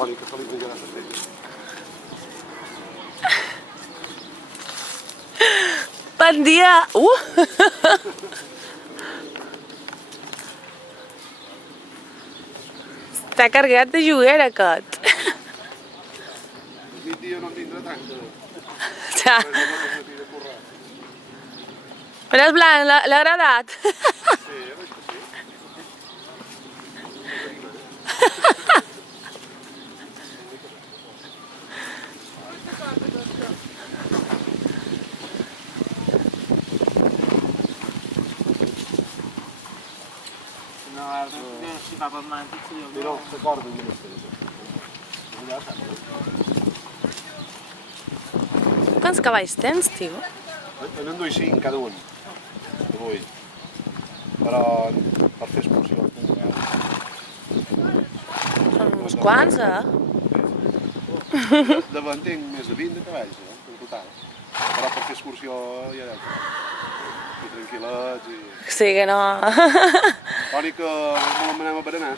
Toni, que Felip menjarà castell. Bon dia! Està carregat de juguera, aquest. Aquest dia no en tindrà tant, que... Ja. Però és blanc, l'ha agradat. Sí, ja veig que sí. No, si va per mans, sí, I no, s'acorda amb una estrella. Quants cavalls tens, tio? En endull 5 cada un, avui. Però per fer excursió. Són uns quants, eh? Davant tinc més de 20 de cavalls, en total. Però per fer excursió ja deu. I tranquil·lets i... Sí que no... Toni, que no l'anem a berenar.